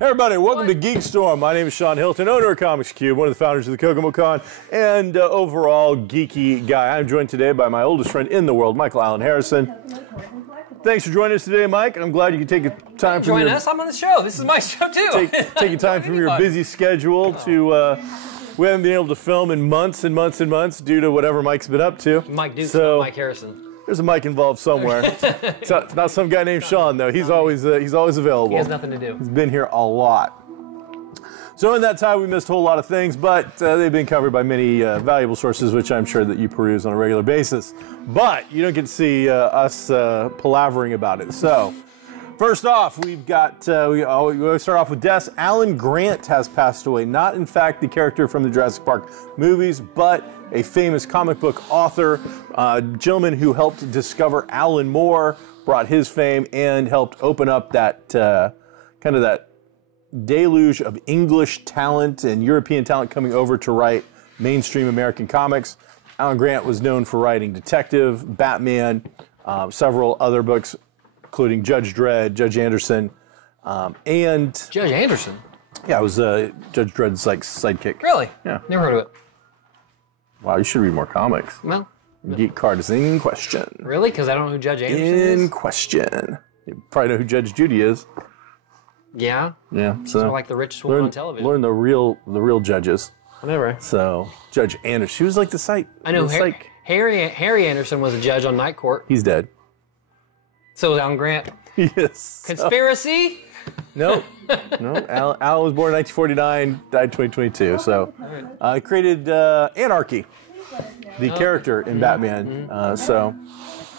Everybody, welcome to GeekStorm. My name is Sean Hilton, owner of Comics Cube, one of the founders of the Kokomo Con, and overall geeky guy. I'm joined today by my oldest friend in the world, Michael Allen Harrison. Thanks for joining us today, Mike. I'm glad you could take time from join us. I'm on the show. This is my show too. Taking time from your busy schedule to. We haven't been able to film in months and months and months due to whatever Mike's been up to. Mike Duke, so, Mike Harrison. There's a Mike involved somewhere. It's not some guy named Sean though. He's always available. He has nothing to do. He's been here a lot. So in that time we missed a whole lot of things, but they've been covered by many valuable sources, which I'm sure that you peruse on a regular basis. But you don't get to see us palavering about it. So first off, we've got we always start off with deaths. Alan Grant has passed away. Not in fact the character from the Jurassic Park movies, but a famous comic book author, gentleman who helped discover Alan Moore, brought his fame, and helped open up that kind of that deluge of English talent and European talent coming over to write mainstream American comics. Alan Grant was known for writing Detective, Batman, several other books, including Judge Dredd, Judge Anderson, and... Judge Anderson? Yeah, it was Judge Dredd's like sidekick. Really? Yeah. Never heard of it. Wow, you should read more comics. Well. Geek card is in question. Really? Because I don't know who Judge Anderson is? In question. You probably know who Judge Judy is. Yeah? Yeah. So like the richest woman on television. Learn the real judges. Whatever. So, Judge Anderson. She was like the site. I know Harry Anderson was a judge on Night Court. He's dead. So was Alan Grant. Yes. Conspiracy? Nope. No. Alan was born in 1949, died 2022. So, created Anarchy, the character in Batman.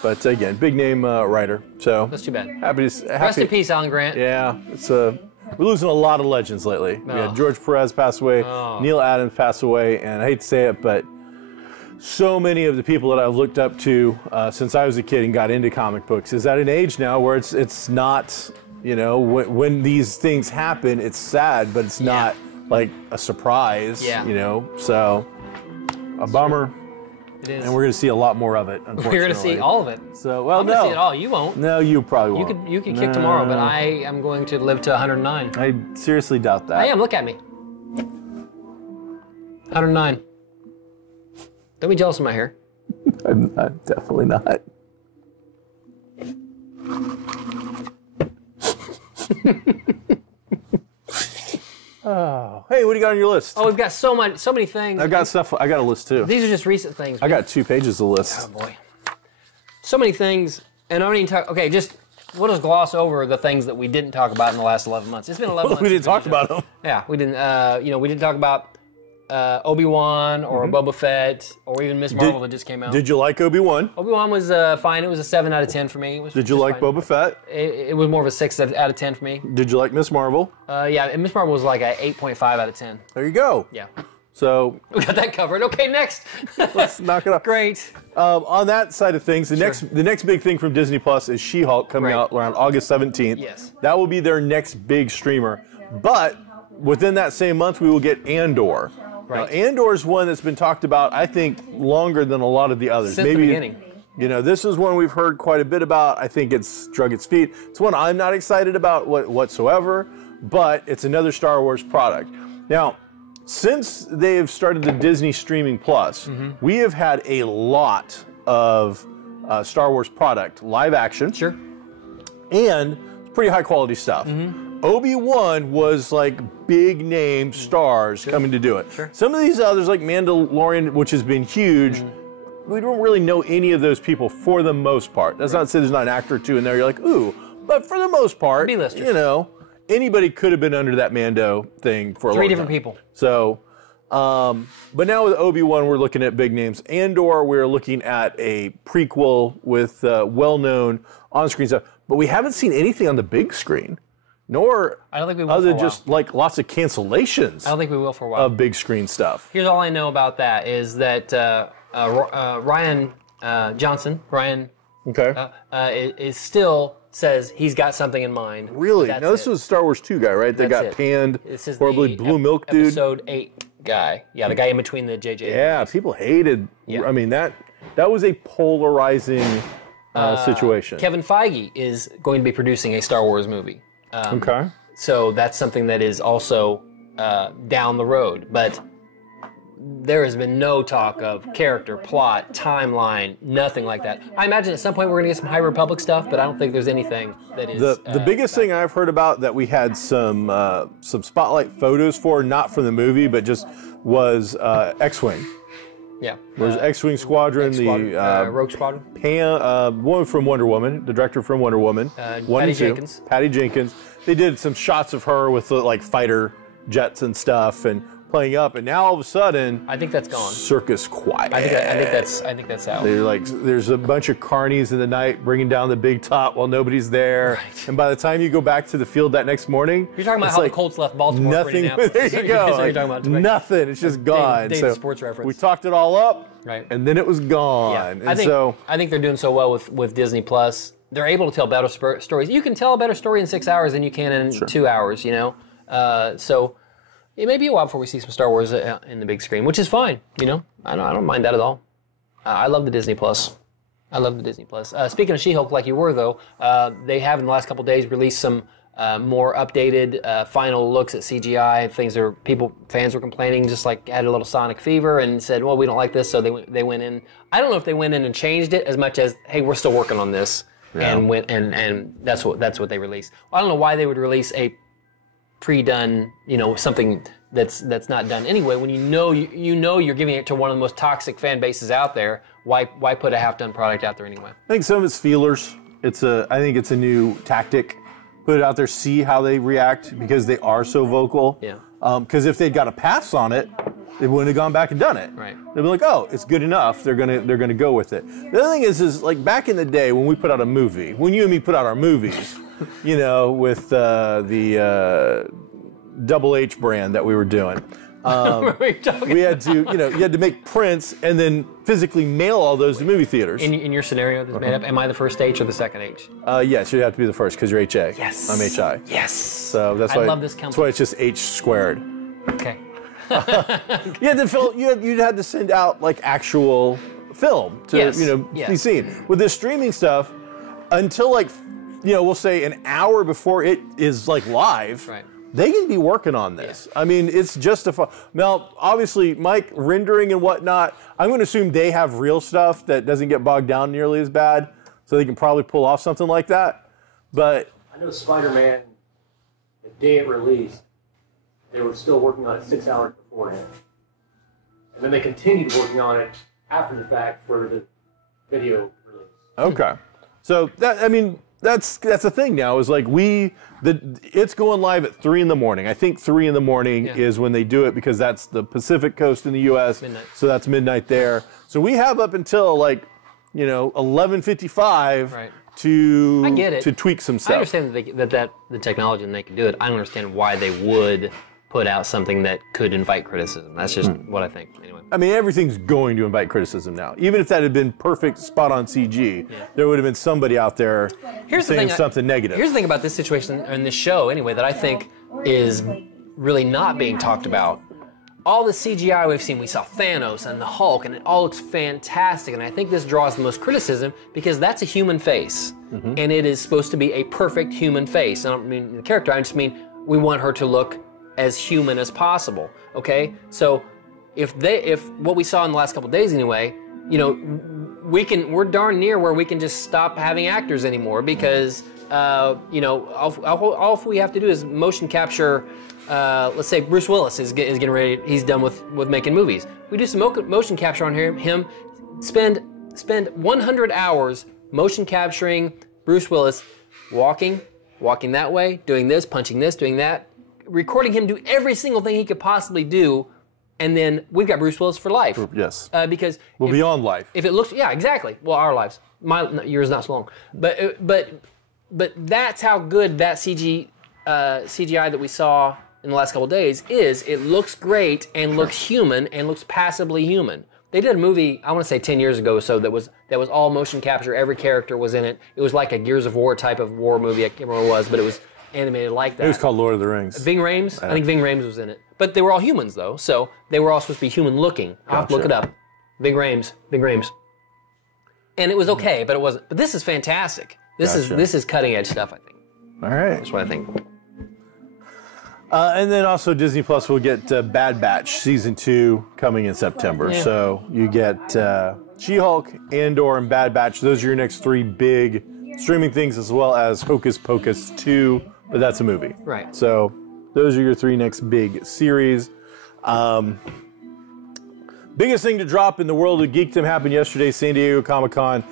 But again, big name writer. So that's too bad. Rest in peace, Alan Grant. Yeah, we're losing a lot of legends lately. We had George Perez pass away, Neil Adams passed away, and I hate to say it, but so many of the people that I've looked up to since I was a kid and got into comic books is at an age now where it's not, you know, when these things happen, it's sad, but it's not like a surprise, you know. So a bummer. It is. And we're going to see a lot more of it, unfortunately. We're going to see all of it. So, well, I'm going to see it all. You won't. No, you probably won't. You could kick tomorrow, but I am going to live to 109. I seriously doubt that. I am. Look at me. 109. Don't be jealous of my hair. I'm not. Definitely not. Oh, hey, what do you got on your list? Oh, we've got so many things. I've got stuff. I got a list too. These are just recent things. I got 2 pages of list. Oh boy, so many things, and I don't even talk. Okay, we'll just gloss over the things that we didn't talk about in the last 11 months. It's been 11 months. We didn't talk about them. Yeah, we didn't. We didn't talk about Obi-Wan or Boba Fett or even Miss Marvel that just came out. Did you like Obi-Wan? Obi-Wan was fine. It was a 7 out of 10 for me. Did you like Boba Fett? It was more of a 6 out of 10 for me. Did you like Miss Marvel? Yeah, and Miss Marvel was like a 8.5 out of 10. There you go. Yeah. So we got that covered. Okay, next. Let's knock it off. Great. On that side of things, the next big thing from Disney Plus is She-Hulk coming out around August 17th. Yes. That will be their next big streamer. But within that same month, we will get Andor. Right. Now, Andor's one that's been talked about, I think, longer than a lot of the others. Since the beginning. You know, this is one we've heard quite a bit about. I think it's drug its feet. It's one I'm not excited about whatsoever, but it's another Star Wars product. Now, since they've started the Disney Streaming Plus, we have had a lot of Star Wars product, live action. Sure. And pretty high quality stuff. Obi-Wan was like big name stars coming to do it. Sure. Some of these others, like Mandalorian, which has been huge, we don't really know any of those people for the most part. That's not to say there's not an actor or two in there you're like, ooh, but for the most part, B-listers. you know, anybody could have been under that Mando thing for a long time. 3 different people. So, but now with Obi-Wan, we're looking at big names. Andor, we're looking at a prequel with well-known on-screen stuff, but we haven't seen anything on the big screen. Nor I don't think we will other for a than just while. like lots of cancellations. I don't think we will for a while. Of big screen stuff. Here's all I know about that is that Ryan Johnson, is still says he's got something in mind. Really? Now this was Star Wars 2 guy, right? That got panned. This is horribly. the Blue Milk dude. Episode 8 guy. Yeah, the guy in between the JJ. Yeah, people hated. Yeah. I mean that was a polarizing situation. Kevin Feige is going to be producing a Star Wars movie. Okay. So that's something that is also down the road. But there has been no talk of character, plot, timeline, nothing like that. I imagine at some point we're going to get some High Republic stuff, but I don't think there's anything that is... The biggest thing I've heard about that we had some spotlight photos for, not from the movie, but just was X-Wing. Yeah. There's X-Wing Squadron, the Rogue Squadron. Woman from Wonder Woman, the director from Wonder Woman. Patty Jenkins. Patty Jenkins. They did some shots of her with like fighter jets and stuff and playing up, and now all of a sudden, I think that's gone. Circus quiet. I think that's out. They're like, there's a bunch of carnies in the night bringing down the big top while nobody's there, Right. and by the time you go back to the field that next morning, You're talking about how the Colts left Baltimore. Nothing. For Indianapolis. There you go. That's what you're talking about today. Nothing. It's just gone. Dated sports reference. We talked it all up, Right. and then it was gone. Yeah. And I think they're doing so well with Disney Plus. They're able to tell better stories. You can tell a better story in 6 hours than you can in 2 hours. You know, so. It may be a while before we see some Star Wars in the big screen, which is fine. You know, I don't mind that at all. I love the Disney Plus. Speaking of She-Hulk, like you were though, they have in the last couple of days released some more updated final looks at CGI. Things that fans were complaining, just like had a little Sonic fever and said, well, we don't like this, so they went in. I don't know if they went in and changed it as much as, hey, we're still working on this, and went and that's what they released. I don't know why they would release a pre-done, something that's not done anyway. When you know you're giving it to one of the most toxic fan bases out there, why put a half-done product out there anyway? I think some of it's feelers. I think it's a new tactic. Put it out there, see how they react, because they are so vocal. Yeah. Because if they'd got a pass on it, they wouldn't have gone back and done it. Right. They'd be like, oh, it's good enough. They're gonna go with it. The other thing is like back in the day when we put out a movie, when you and me put out our movies, with the Double H brand that we were doing. We had to, you had to make prints and then physically mail all those to movie theaters. In your scenario that's made up, am I the first H or the second H? Yes, you have to be the first because you're HA. Yes. I'm HI. Yes. So that's why. I love this company. That's why it's just H squared. Okay. You had to send out like actual film to be seen. With this streaming stuff, until we'll say an hour before it is like live. Right. They can be working on this. Yeah. I mean, it's just now, obviously, Mike, rendering and whatnot, I'm going to assume they have real stuff that doesn't get bogged down nearly as bad, so they can probably pull off something like that. But I know Spider-Man, the day it released, they were still working on it 6 hours beforehand. And then they continued working on it after the fact for the video release. Okay. So, that's the thing now, is like it's going live at 3 in the morning. I think 3 in the morning is when they do it, because that's the Pacific Coast in the U.S. Midnight. So that's midnight there. So we have up until 11:55 Right. to I get it. to tweak some stuff. I understand that the technology and they can do it. I don't understand why they would put out something that could invite criticism. That's just what I think. Anyway. I mean, everything's going to invite criticism now. Even if that had been perfect, spot-on CG, there would have been somebody out there saying something negative. Here's the thing about this situation and this show, anyway, that I think is really not being talked about. All the CGI we've seen, we saw Thanos and the Hulk, and it all looks fantastic. And I think this draws the most criticism because that's a human face, and it is supposed to be a perfect human face. I don't mean the character. I just mean we want her to look as human as possible. Okay, so if what we saw in the last couple of days anyway, we're darn near where we can just stop having actors anymore, because all we have to do is motion capture. Let's say Bruce Willis is getting ready. He's done with making movies. We do some motion capture on him. Spend 100 hours motion capturing Bruce Willis, walking that way, doing this, punching this, doing that, recording him do every single thing he could possibly do, and then we've got Bruce Willis for life. Yes. Because beyond life. If it looks, exactly. Well, our lives. Yours not so long. But that's how good that CGI that we saw in the last couple of days is. It looks great and looks human and looks passably human. They did a movie, I want to say 10 years ago or so, that was all motion capture. Every character was in it. It was like a Gears of War type of war movie. I can't remember what it was, but it was animated like that. It was called Lord of the Rings. Ving Rhames? I think Ving Rhames was in it. But they were all humans, though, so they were all supposed to be human-looking. I'll have to look it up. Ving Rhames. And it was okay, but it wasn't. But this is fantastic. This is cutting-edge stuff, I think. All right. That's what I think. And then also Disney Plus will get Bad Batch Season 2 coming in September. Yeah. So you get She-Hulk, Andor, and Bad Batch. Those are your next 3 big streaming things, as well as Hocus Pocus 2, but that's a movie. Right. So those are your 3 next big series. Biggest thing to drop in the world of geekdom happened yesterday, San Diego Comic-Con.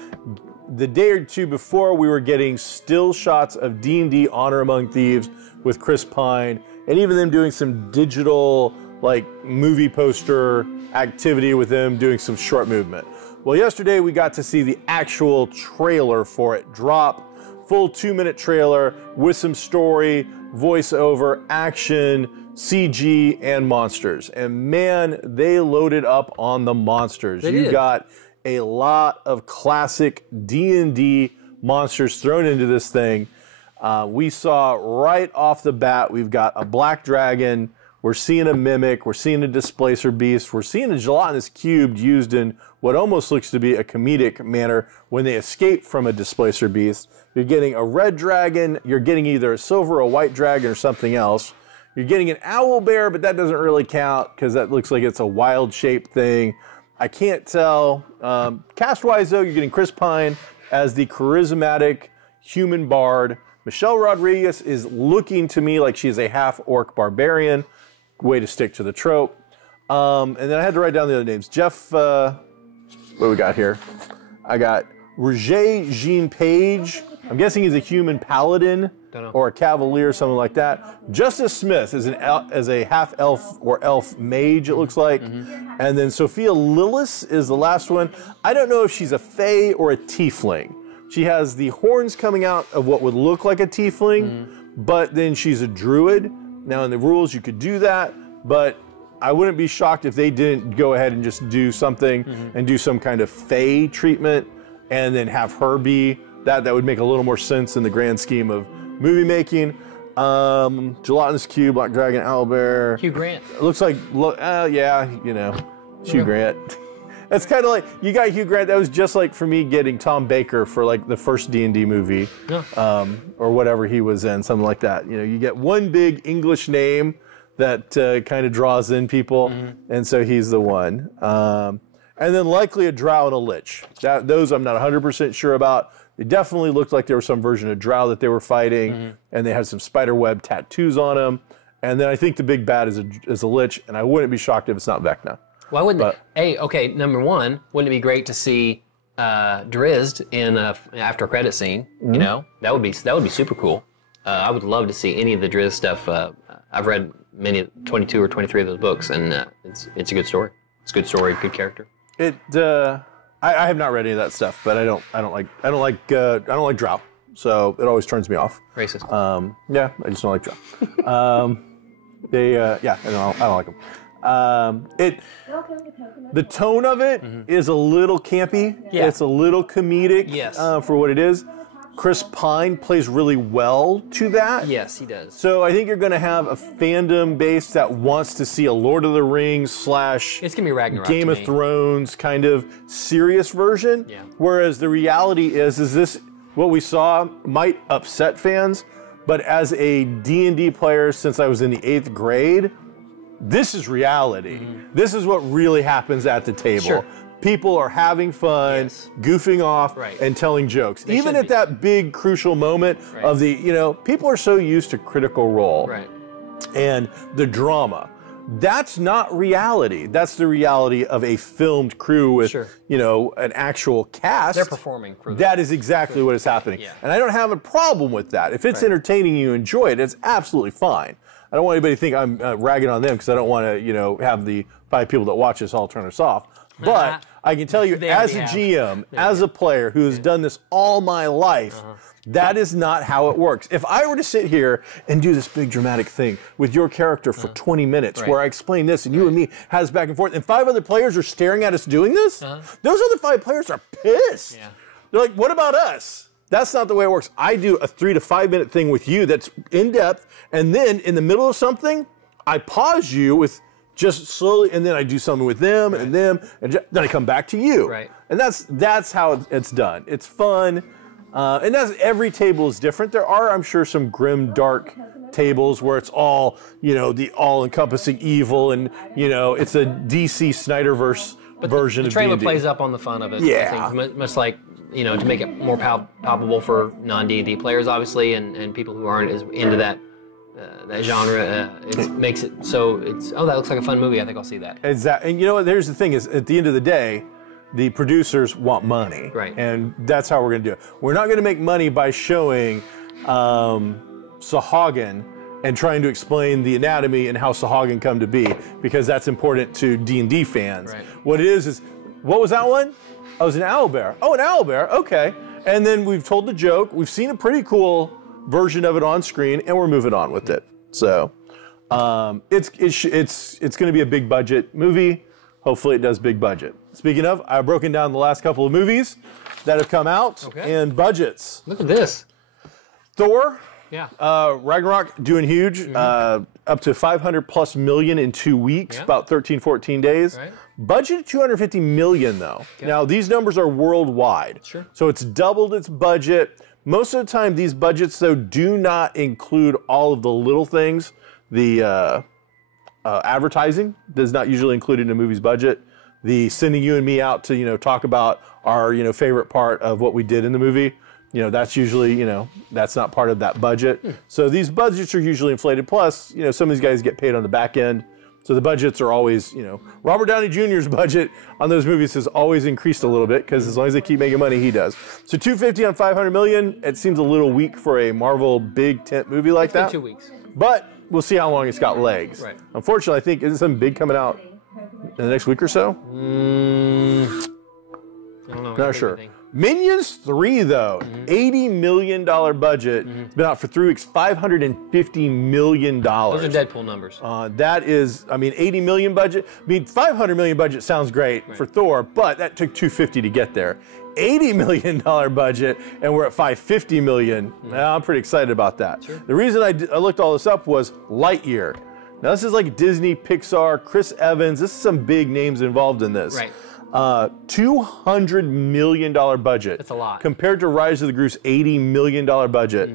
The day or two before, we were getting still shots of D&D Honor Among Thieves with Chris Pine, and even them doing some digital, like, movie poster activity with them doing some short movement. Well, yesterday we got to see the actual trailer for it drop. Full 2-minute trailer with some story, voiceover, action, CG, and monsters. And man, they loaded up on the monsters. You got a lot of classic D&D monsters thrown into this thing. We saw right off the bat, we've got a black dragon, we're seeing a mimic, we're seeing a displacer beast, we're seeing a gelatinous cube used in what almost looks to be a comedic manner when they escape from a displacer beast. You're getting a red dragon, you're getting either a silver or a white dragon or something else. You're getting an owl bear, but that doesn't really count because that looks like it's a wild shaped thing. I can't tell. Cast-wise, though, you're getting Chris Pine as the charismatic human bard. Michelle Rodriguez is looking to me like she's a half-orc barbarian. Way to stick to the trope. And then I had to write down the other names. Jeff, what do we got here? I got Roger Jean Page. I'm guessing he's a human paladin or a cavalier, something like that. Justice Smith is a half-elf or elf mage, it looks like. And then Sophia Lillis is the last one. I don't know if she's a fae or a tiefling. She has the horns coming out of what would look like a tiefling, but then she's a druid. Now, in the rules, you could do that, but I wouldn't be shocked if they didn't go ahead and just do something and do some kind of fae treatment and then have her be that. That would make a little more sense in the grand scheme of movie making. Gelatinous Cube, Black Dragon, Owlbear. Hugh Grant. It looks like, yeah, you know, Hugh Grant. It's kind of like, you got Hugh Grant, that was just like for me getting Tom Baker for like the first D&D movie, or whatever he was in, something like that. You know, you get one big English name that kind of draws in people, and so he's the one. And then likely a drow and a lich. Those I'm not 100% sure about. They definitely looked like there was some version of drow that they were fighting, and they had some spider web tattoos on them. And then I think the big bad is a lich, and I wouldn't be shocked if it's not Vecna. Why wouldn't okay, number one, wouldn't it be great to see Drizzt in an after credit scene? You know, that would be super cool. I would love to see any of the Drizzt stuff. I've read 22 or 23 of those books, and it's a good story. It's a good story, good character. I have not read any of that stuff, but I don't like drow, so it always turns me off. Racist. Yeah, I just don't like drow. I don't like them. The tone of it is a little campy. Yeah. It's a little comedic. Yes. For what it is. Chris Pine plays really well to that. Yes, he does. So I think you're going to have a fandom base that wants to see a Lord of the Rings / it's gonna be Ragnarok Game of Thrones kind of serious version. Yeah. Whereas the reality is this what we saw might upset fans, but as a D&D player since I was in the 8th grade, this is reality. This is what really happens at the table. Sure. People are having fun, goofing off, and telling jokes. Even at that big crucial moment of the, people are so used to Critical Role and the drama. That's not reality. That's the reality of a filmed crew with, an actual cast. They're performing for them. That is exactly what is happening. Yeah. And I don't have a problem with that. If it's entertaining, you enjoy it, it's absolutely fine. I don't want anybody to think I'm ragging on them because I don't want to, have the 5 people that watch this all turn us off. But I can tell you, as a GM, as a player who has done this all my life, that is not how it works. If I were to sit here and do this big dramatic thing with your character for 20 minutes where I explain this and you and me has back and forth and 5 other players are staring at us doing this, those other 5 players are pissed. Yeah. They're like, what about us? That's not the way it works. I do a 3 to 5 minute thing with you that's in depth, and then in the middle of something, I pause you with just slowly, and then I do something with them and them, and then I come back to you. Right. And that's how it's done. It's fun, and that's every table is different. There are, I'm sure, some grim, dark tables where it's all, the all-encompassing evil, and, it's a DC Snyderverse version of D&D. The trailer plays up on the fun of it. Yeah. I think, much like, to make it more palpable for non-D&D players, obviously, and people who aren't as into that genre. It makes it so it's, that looks like a fun movie. I think I'll see that. Exactly. And here's the thing is, at the end of the day, the producers want money. Right. And that's how we're going to do it. We're not going to make money by showing Sahagin and trying to explain the anatomy and how Sahagin come to be, because that's important to D&D fans. Right. What it is, what was that one? Oh, it was an owlbear. Oh, an owlbear. Okay. And then we've told the joke. We've seen a pretty cool version of it on screen, and we're moving on with it. So it's going to be a big budget movie. Hopefully it does big budget. Speaking of, I've broken down the last couple of movies that have come out and budgets. Look at this. Thor. Yeah. Ragnarok doing huge. Up to 500+ million in 2 weeks, about 13, 14 days. Right. Budget $250 million though. Okay. Now these numbers are worldwide. Sure. So it's doubled its budget. Most of the time these budgets though do not include all of the little things. The advertising does not usually include in a movie's budget. The sending you and me out to talk about our favorite part of what we did in the movie, that's usually that's not part of that budget. So these budgets are usually inflated. Plus some of these guys get paid on the back end, so the budgets are always Robert Downey Jr.'s budget on those movies has always increased a little bit, because as long as they keep making money, he does. So 250 on 500 million, it seems a little weak for a Marvel big tent movie like that. 2 weeks, but we'll see how long it's got legs. Right. Unfortunately, I think isn't something big coming out in the next week or so? I don't know. Not sure. Minions 3, though, $80 million budget. It's been out for 3 weeks, $550 million. Those are Deadpool numbers. That is, $80 million budget. $500 million budget sounds great for Thor, but that took $250 to get there. $80 million budget, and we're at $550 million. I'm pretty excited about that. Sure. The reason I looked all this up was Lightyear. Now, this is like Disney, Pixar, Chris Evans. This is some big names involved in this. Right. $200 million budget. That's a lot. Compared to Rise of the Groot's $80 million budget,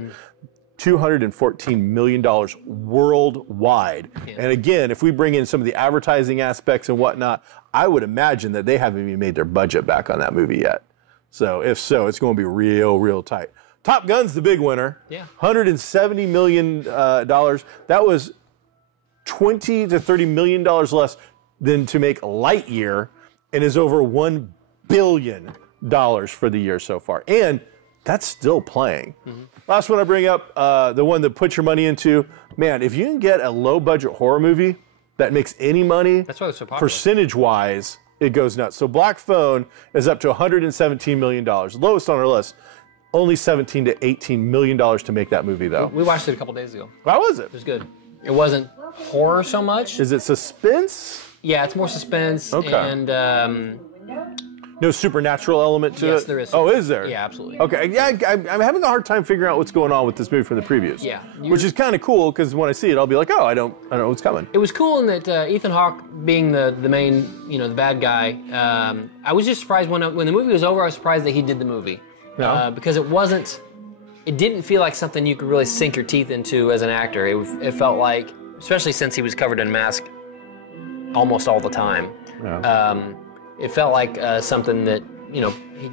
$214 million worldwide. Yeah. And again, if we bring in some of the advertising aspects and whatnot, I would imagine that they haven't even made their budget back on that movie yet. So if so, it's going to be real, real tight. Top Gun's the big winner. Yeah. $170 million. That was $20 to $30 million less than to make Lightyear, and is over $1 billion for the year so far. And that's still playing. Last one I bring up, the one that put your money into, man, if you can get a low-budget horror movie that makes any money, that's why it's so popular. Percentage-wise, it goes nuts. So Black Phone is up to $117 million. Lowest on our list. Only $17 to $18 million to make that movie, though. We watched it a couple days ago. How was it? It was good. It wasn't horror so much. Is it suspense? Yeah, it's more suspense. Okay. And no supernatural element to it? Yes, there is. Oh, is there? Yeah, absolutely. Okay, yeah, I'm having a hard time figuring out what's going on with this movie from the previews. Yeah. Which is kind of cool, because when I see it, I'll be like, oh, I don't know what's coming. It was cool in that Ethan Hawke being the main, the bad guy, I was just surprised when the movie was over, I was surprised that he did the movie. No. Because it didn't feel like something you could really sink your teeth into as an actor. It felt like, especially since he was covered in mask almost all the time. Yeah. It felt like something that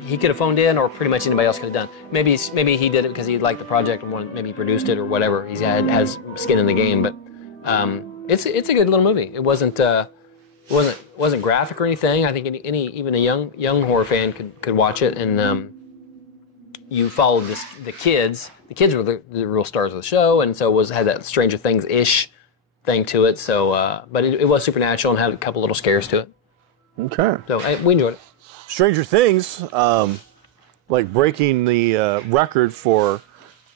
he could have phoned in, or pretty much anybody else could have done. Maybe he did it because he liked the project and maybe he produced it or whatever. He has skin in the game, but it's a good little movie. It wasn't graphic or anything. I think even a young horror fan could watch it, and you followed the kids. The kids were the real stars of the show, and so had that Stranger Things-ish thing to it. So, but it was supernatural and had a couple little scares to it. Okay. So we enjoyed it. Stranger Things, like breaking the record for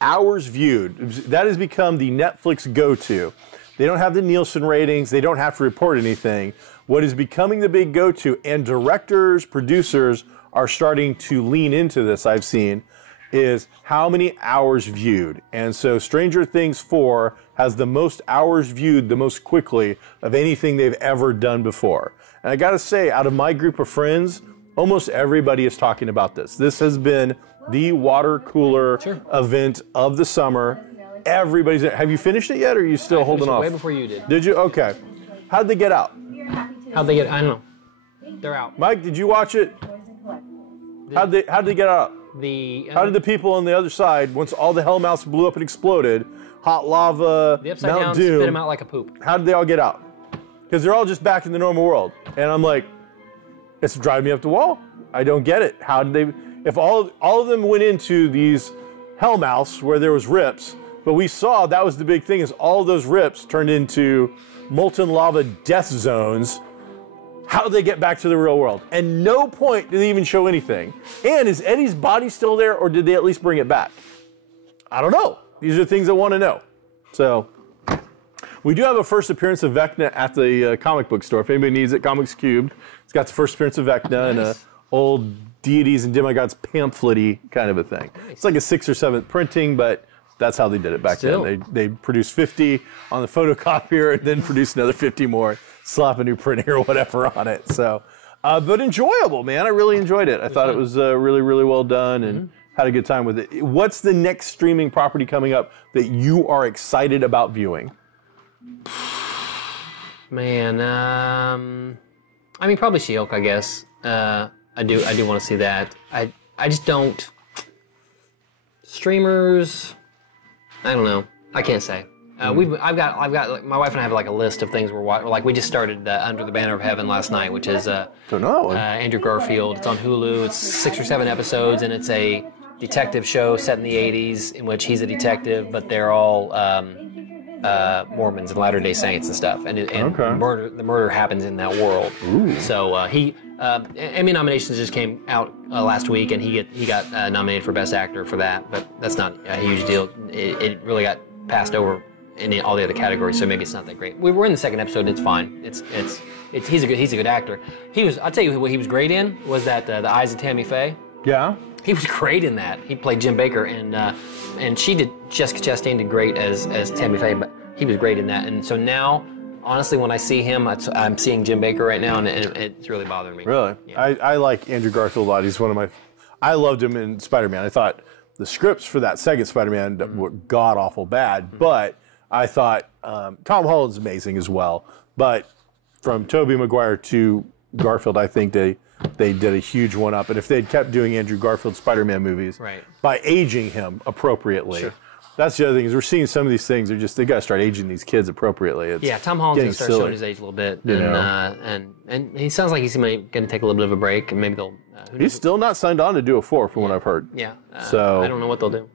hours viewed. That has become the Netflix go-to. They don't have the Nielsen ratings. They don't have to report anything. What is becoming the big go-to, and directors, producers are starting to lean into this, I've seen, is how many hours viewed. And so Stranger Things 4 has the most hours viewed the most quickly of anything they've ever done before. And I gotta say, out of my group of friends, almost everybody is talking about this. This has been the water cooler event of the summer. everybody's there. Have you finished it yet, or are you still holding off? Way before you did. Did you? Okay. How'd they get out? How'd they get? I don't know. They're out. Mike, did you watch it? How'd they get out? How did the people on the other side, once all the Hellmouths blew up and exploded, hot lava, the Upside Mount Down Doom, spit them out like a poop. how did they all get out? Because they're all just back in the normal world. And I'm like, it's driving me up the wall. I don't get it. How did they, if all of them went into these Hellmouths where there was rips, but we saw that was the big thing is all of those rips turned into molten lava death zones. How did they get back to the real world? And no point did they even show anything. And is Eddie's body still there, or did they at least bring it back? I don't know. These are things I want to know. So, we do have a first appearance of Vecna at the comic book store. If anybody needs it, Comics Cubed. It's got the first appearance of Vecna and a old deities and demigods pamphlet-y kind of a thing. Nice. It's like a 6th or 7th printing, but that's how they did it back then. They produced 50 on the photocopier and then produced another 50 more, slap a new printing or whatever on it. So, but enjoyable, man. I really enjoyed it. I thought it was really, really well done and had a good time with it. What's the next streaming property coming up that you are excited about viewing? Man, I mean, probably She-Hulk, I guess. I do want to see that. I just don't. Streamers, I don't know. I can't say. I've got like, my wife and I have like a list of things we're watching. Like we just started Under the Banner of Heaven last night, which is Andrew Garfield. It's on Hulu. It's 6 or 7 episodes, and it's a detective show set in the 80s in which he's a detective, but they're all Mormons and Latter-day Saints and stuff, and the murder happens in that world. Ooh. So Emmy nominations just came out last week, and he got nominated for Best Actor for that, but that's not a huge deal. It really got passed over in all the other categories, so maybe it's not that great. We're in the 2nd episode, and it's fine. He's a good actor. I'll tell you what he was great in was that The Eyes of Tammy Faye. Yeah. He was great in that. He played Jim Baker, and Jessica Chastain did great as Tammy Faye, but he was great in that. And so now, honestly, when I see him, I'm seeing Jim Baker right now, and it's really bothering me. Really? Yeah. I like Andrew Garfield a lot. He's one of my... I loved him in Spider-Man. I thought the scripts for that second Spider-Man were god-awful bad, but I thought Tom Holland's amazing as well. But from Tobey Maguire to Garfield, I think they did a huge one-up. And if they'd kept doing Andrew Garfield Spider-Man movies by aging him appropriately, that's the other thing is we're seeing some of these things. They got to start aging these kids appropriately. Tom Holland's going to start showing his age a little bit, and he sounds like he's going to take a little bit of a break, and maybe they'll. He's still not signed on to do a 4, from what I've heard. Yeah. So I don't know what they'll do.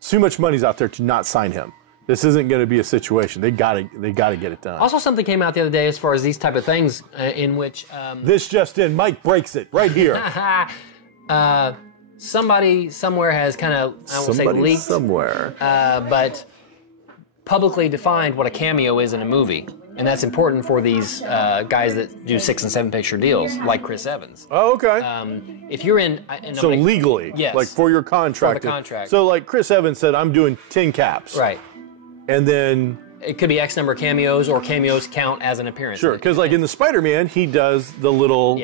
Too much money's out there to not sign him. This isn't going to be a situation. They got to get it done. Also, something came out the other day as far as these type of things in which this just in. Mike breaks it right here. Somebody somewhere has kind of I won't say leaked somewhere, but publicly defined what a cameo is in a movie, and that's important for these guys that do 6 and 7 picture deals, like Chris Evans. Oh, okay. If you're in, so legally, yes, like for your contract. For the contract. So, like Chris Evans said, I'm doing 10 caps. Right. And then it could be X number of cameos, or cameos count as an appearance. Sure, because like in the Spider-Man, he does the little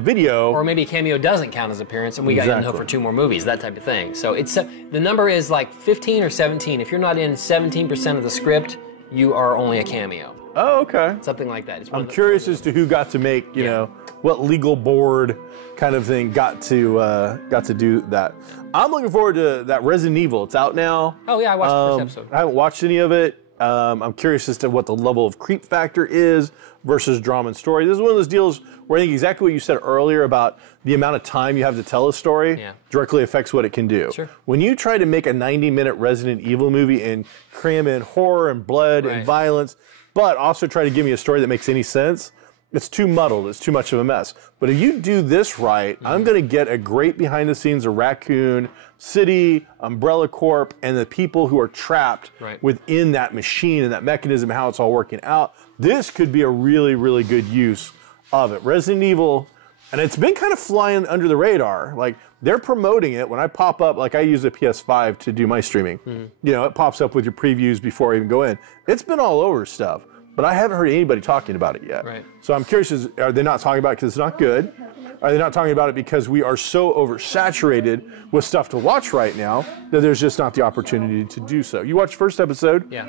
video. Or maybe a cameo doesn't count as appearance, and we got to know for 2 more movies, that type of thing. So it's the number is like 15 or 17. If you're not in 17% of the script, you are only a cameo. Oh, okay. Something like that. I'm curious as to who got to make, you know, what legal board kind of thing got to do that. I'm looking forward to that Resident Evil. It's out now. Oh yeah, I watched the first episode. I haven't watched any of it. I'm curious as to what the level of creep factor is versus drama and story. This is one of those deals where I think exactly what you said earlier about the amount of time you have to tell a story directly affects what it can do. Sure. When you try to make a 90-minute Resident Evil movie and cram in horror and blood and violence, but also try to give me a story that makes any sense, it's too muddled. It's too much of a mess. But if you do this right, I'm going to get a great behind the scenes of Raccoon City, Umbrella Corp, and the people who are trapped within that machine and that mechanism, how it's all working out. This could be a really, really good use of it. Resident Evil, and it's been kind of flying under the radar. Like, they're promoting it. When I pop up, like I use a PS5 to do my streaming. You know, it pops up with your previews before I even go in. It's been all over stuff. but I haven't heard anybody talking about it yet. Right. So I'm curious, are they not talking about it because it's not good? Are they not talking about it because we are so oversaturated with stuff to watch right now that there's just not the opportunity to do so? You watched the first episode? Yeah.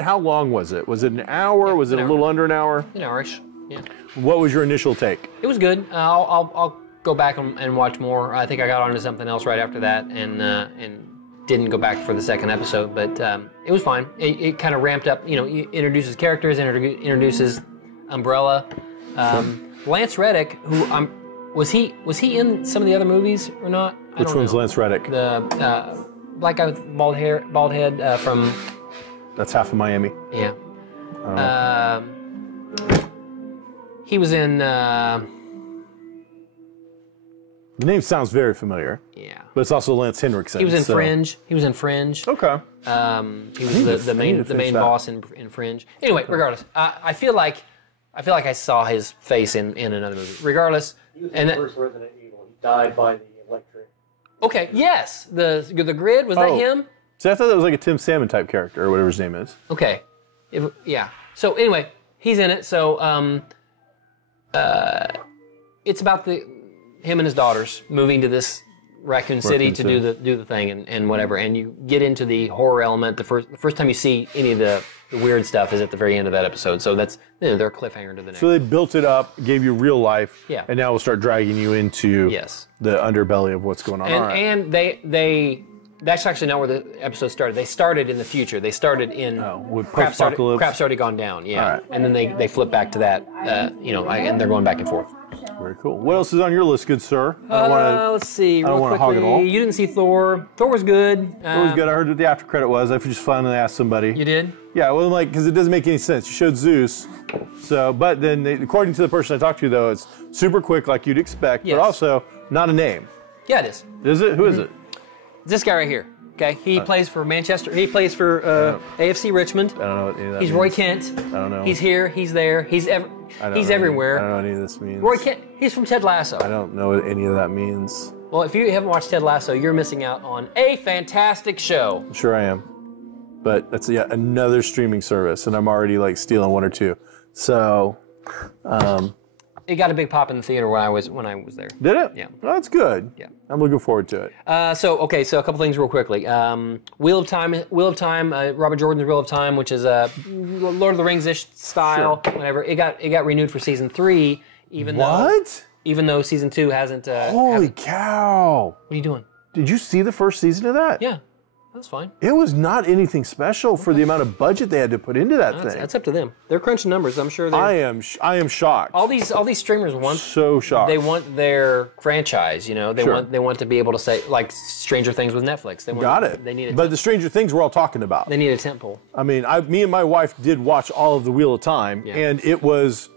How long was it? Was it an hour? Was it a little under an hour? An hour-ish, yeah. What was your initial take? It was good. I'll go back and watch more. I think I got onto something else right after that and didn't go back for the second episode, but it was fine. It kind of ramped up, it introduces characters, introduces Umbrella. Lance Reddick, who was he in some of the other movies or not? Which one's Lance Reddick? The black guy with bald head from... That's Half of Miami. Yeah. He was in... The name sounds very familiar. Yeah. But it's also Lance Henriksen. He was in Fringe. He was in Fringe. Okay. He was the main boss in Fringe. Anyway, regardless, I feel like I saw his face in another movie. Regardless, He was in the first Resident Evil. He died by the electric. Okay, yes, the grid, was that him? See, I thought that was like a Tim Salmon type character or whatever his name is. Okay, yeah. So anyway, he's in it. So it's about him and his daughters moving to this Raccoon City to do the thing and whatever. And you get into the horror element. The first time you see any of the weird stuff is at the very end of that episode. So that's they're a cliffhanger to the next. So they built it up, gave you real life, Yeah. and now we'll start dragging you into the underbelly of what's going on. And they that's actually not where the episode started. They started in the future. They started in with crap's post-apocalypse. already gone down. Yeah, All right. and then they flip back to that. And they're going back and forth. Very cool. What else is on your list, good sir? Let's see. I don't Real want to hog it all. quickly, you didn't see Thor. Thor was good. It was good. I heard what the after credit was. I just finally asked somebody. You did? Yeah, well, because it doesn't make any sense. You showed Zeus, but then according to the person I talked to, though, it's super quick, like you'd expect, Yes. but also not a name. Yeah, it is. Is it? Who is it? This guy right here. Okay, he plays for Manchester. He plays for AFC Richmond. I don't know what any of that He's means. Roy Kent. I don't know. He's here. He's there. He's everywhere. I don't know what any of this means. Roy Kent. He's from Ted Lasso. I don't know what any of that means. Well, if you haven't watched Ted Lasso, you're missing out on a fantastic show. I'm sure I am. But that's yet another streaming service, and I'm already like stealing one or two. So, It got a big pop in the theater when I was there. did it? Yeah. Well, that's good. Yeah. I'm looking forward to it. So a couple things real quickly. Wheel of Time, Robert Jordan's Wheel of Time, which is a Lord of the Rings-ish style, whatever. It got renewed for season 3, even though season 2 hasn't. Holy cow! What are you doing? Did you see the first season of that? Yeah, that's fine. It was not anything special for the amount of budget they had to put into that thing. That's up to them. They're crunching numbers. I'm sure. I am shocked. All these streamers want. So shocked. They want their franchise. They want to be able to say like Stranger Things with Netflix. They want, Got it. They need it. But the Stranger Things we're all talking about. They need a tentpole. I mean, me and my wife did watch all of the Wheel of Time, and it was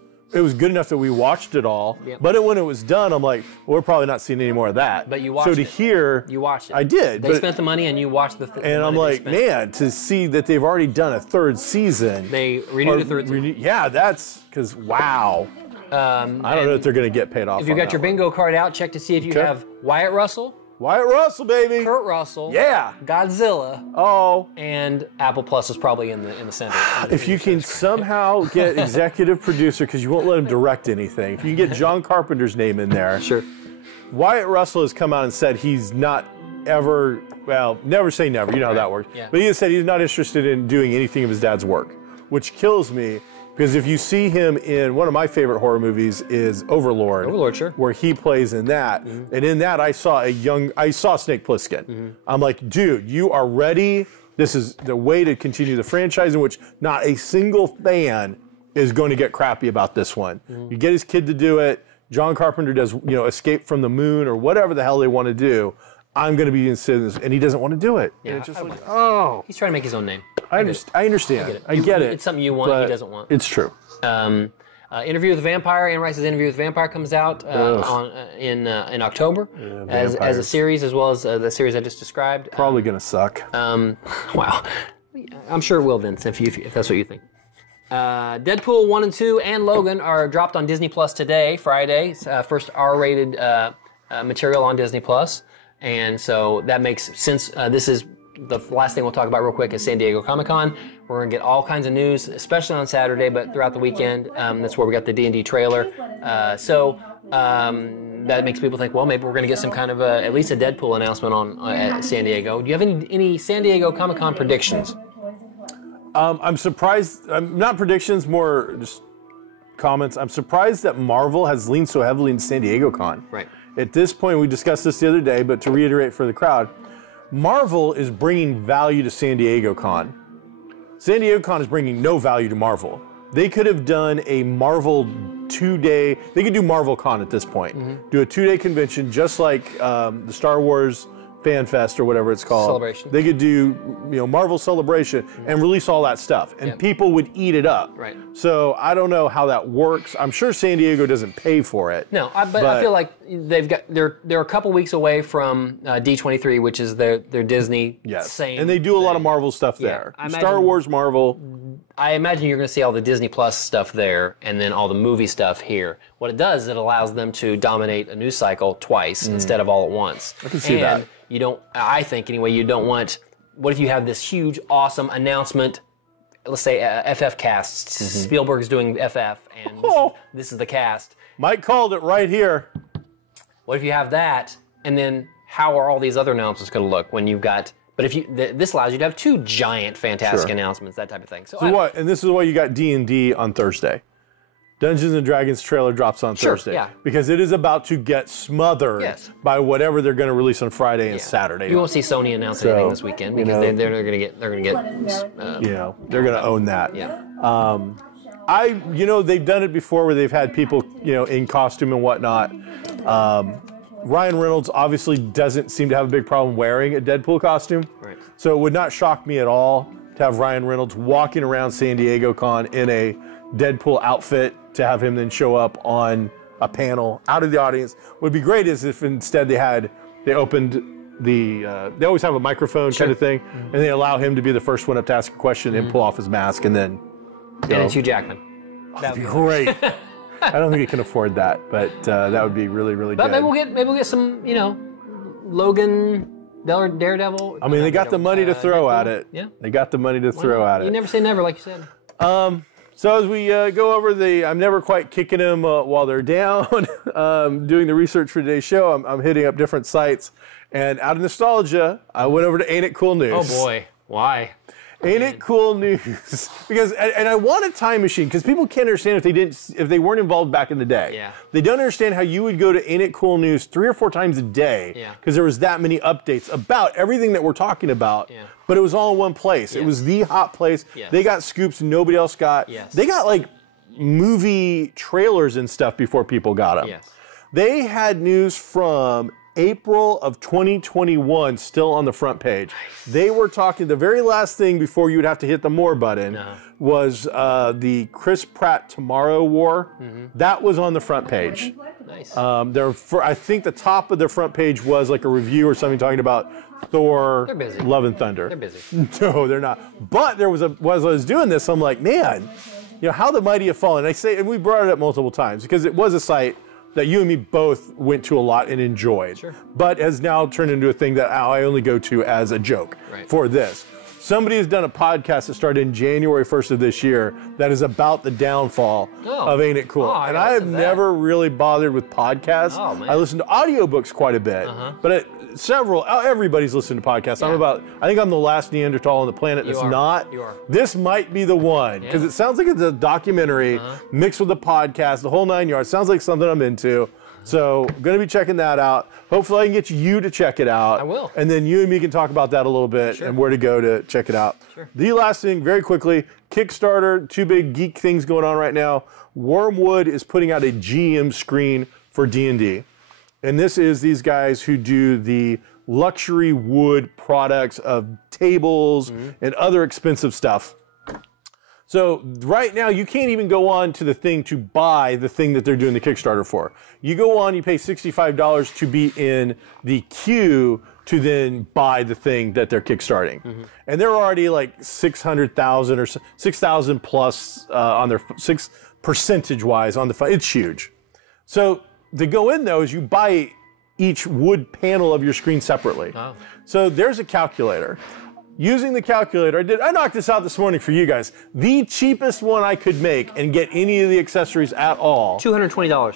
good enough that we watched it all. Yep. But when it was done, I'm like, well, we're probably not seeing any more of that. But you watched it. So to hear, You watched it. I did. They spent the money, and you watched the. And I'm like, man, to see that they've already done a third season. They renewed the third season. Yeah, that's because wow. I don't know if they're going to get paid off. If you got your bingo card out, check to see if you have Wyatt Russell, Wyatt Russell, baby. Kurt Russell, Yeah. Godzilla, Oh. and Apple Plus is probably in the center. If you can somehow get executive producer, because you won't let him direct anything, if you can get John Carpenter's name in there. Sure. Wyatt Russell has come out and said he's not ever, well, never say never, you know how that works. Yeah. But he has said he's not interested in doing anything of his dad's work, which kills me. Because if you see him in one of my favorite horror movies is Overlord. Overlord, sure. Where he plays in that. Mm-hmm. And in that I saw Snake Plissken. Mm-hmm. I'm like, dude, you are ready. This is the way to continue the franchise in which not a single fan is going to get crappy about this one. Mm-hmm. You get his kid to do it. John Carpenter does, Escape from the Moon or whatever the hell they want to do. I'm going to be in this, and he doesn't want to do it. Yeah, and it's just like, oh. He's trying to make his own name. I understand. I get it. It's something you want, he doesn't want. It's true. Interview with the Vampire. Anne Rice's Interview with the Vampire comes out in October as a series, as well as the series I just described. Probably going to suck. Wow. I'm sure it will, Vince, if that's what you think. Deadpool 1 and 2 and Logan are dropped on Disney Plus today, Friday. First R-rated material on Disney Plus. And so that makes, since this is the last thing we'll talk about real quick is San Diego Comic-Con. We're going to get all kinds of news, especially on Saturday, but throughout the weekend. That's where we got the D&D trailer. That makes people think, well, maybe we're going to get some kind of at least a Deadpool announcement at San Diego. Do you have any San Diego Comic-Con predictions? I'm surprised. Not predictions, more just comments. I'm surprised that Marvel has leaned so heavily into San Diego Con. Right. At this point, we discussed this the other day, but to reiterate for the crowd, Marvel is bringing value to San Diego Con. San Diego Con is bringing no value to Marvel. They could have done a Marvel 2-day, they could do Marvel Con at this point. Do a 2-day convention just like the Star Wars Fan Fest or whatever it's called. Celebration. They could do, Marvel Celebration and release all that stuff, and people would eat it up. Right. So I don't know how that works. I'm sure San Diego doesn't pay for it. No, but I feel like they're a couple weeks away from D23, which is their Disney. Yes. Same and they do a lot of thing. Marvel stuff there. I Star Wars, Marvel. I imagine you're going to see all the Disney Plus stuff there, and then all the movie stuff here. What it does, it allows them to dominate a news cycle twice instead of all at once. I can see that. You don't, I think anyway, you don't want, what if you have this huge, awesome announcement, let's say FF cast, Spielberg's doing FF, and this is the cast. Mike called it right here. What if you have that, and then how are all these other announcements going to look when you've got, but if you, this allows you to have 2 giant, fantastic announcements, that type of thing. So what, and this is why you got D&D on Thursday. Dungeons & Dragons trailer drops on Thursday. Yeah. Because it is about to get smothered by whatever they're going to release on Friday and Saturday. You won't see Sony announce anything this weekend because they're going to get they're going to own that. Yeah. They've done it before where they've had people, in costume and whatnot. Ryan Reynolds obviously doesn't seem to have a big problem wearing a Deadpool costume. Right. So it would not shock me at all to have Ryan Reynolds walking around San Diego Con in a Deadpool outfit, to have him then show up on a panel out of the audience. What would be great is if instead they opened the, they always have a microphone kind of thing, and they allow him to be the first one up to ask a question and pull off his mask, and then. And it's Hugh Jackman. That'd be great. I don't think he can afford that, but that would be really, really good. But maybe we'll get some, Logan, Daredevil. I mean, they got the money to throw at it. Yeah. They got the money to throw at it. You never say never, like you said. So as we go over I'm never quite kicking them while they're down, doing the research for today's show, I'm hitting up different sites. And out of nostalgia, I went over to Ain't It Cool News. Oh boy, why? Ain't It Cool News? Because, and I want a time machine, because people can't understand if they weren't involved back in the day. Yeah. They don't understand how you would go to Ain't It Cool News 3 or 4 times a day, because there was that many updates about everything that we're talking about. Yeah. But it was all in one place. It was the hot place. They got scoops nobody else got. They got like movie trailers and stuff before people got them. They had news from April of 2021 still on the front page. They were talking, the very last thing before you would have to hit the more button was the Chris Pratt Tomorrow War. That was on the front page. Nice. I think the top of their front page was like a review or something talking about Thor, Love and Thunder. They're busy. No, they're not. But there was as I was doing this, I'm like, man, how the mighty have fallen. And we brought it up multiple times because it was a site that you and me both went to a lot and enjoyed, but has now turned into a thing that I only go to as a joke for this. Somebody has done a podcast that started in January 1st of this year that is about the downfall of Ain't It Cool. And I have never really bothered with podcasts. I listen to audiobooks quite a bit, but everybody's listening to podcasts. I think I'm the last Neanderthal on the planet that's not. You are. This might be the one, because it sounds like it's a documentary mixed with a podcast, the whole 9 yards. Sounds like something I'm into. So I'm going to be checking that out. Hopefully I can get you to check it out. I will. And then you and me can talk about that a little bit and where to go to check it out. The last thing, very quickly, Kickstarter, 2 big geek things going on right now. Wormwood is putting out a GM screen for D&D. And this is these guys who do the luxury wood products of tables and other expensive stuff. So right now, you can't even go on to the thing to buy the thing that they're doing the Kickstarter for. You go on, you pay $65 to be in the queue to then buy the thing that they're kickstarting. And they're already like 600,000 or 6,000 plus on their 6 percentage-wise on the fund. It's huge. So to go in though is you buy each wood panel of your screen separately. So there's a calculator. using the calculator, I knocked this out this morning for you guys. The cheapest one I could make and get any of the accessories at all. $220.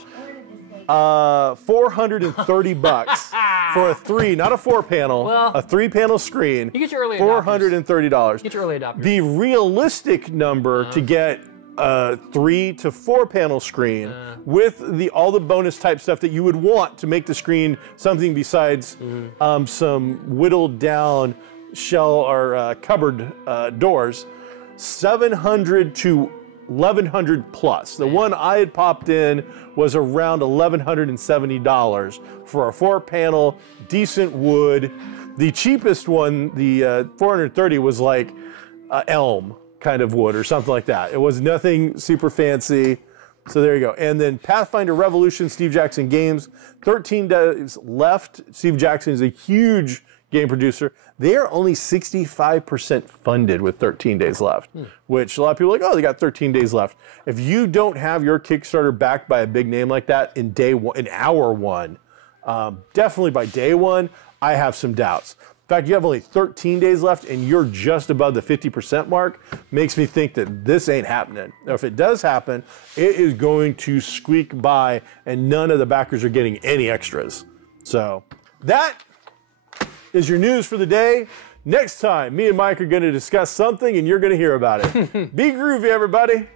430 bucks for a 3, not a 4-panel, a 3-panel screen. You get your early adopters. $430. Get your early adopters. The realistic number to get a 3 to 4-panel screen with all the bonus type stuff that you would want to make the screen something besides some whittled down shell or cupboard doors, $700 to $1,100 plus. The one I had popped in was around $1,170 for a 4-panel, decent wood. The cheapest one, the 430, was like elm kind of wood or something like that. It was nothing super fancy. So there you go. And then Pathfinder Revolution, Steve Jackson Games, 13 days left. Steve Jackson is a huge game producer. They are only 65% funded with 13 days left, which a lot of people are like, oh, they got 13 days left. If you don't have your Kickstarter backed by a big name like that in hour one, definitely by day one, I have some doubts. In fact, you have only 13 days left and you're just above the 50% mark, makes me think that this ain't happening. Now, if it does happen, it is going to squeak by and none of the backers are getting any extras. So that is your news for the day. Next time, me and Mike are going to discuss something and you're going to hear about it. Be groovy, everybody.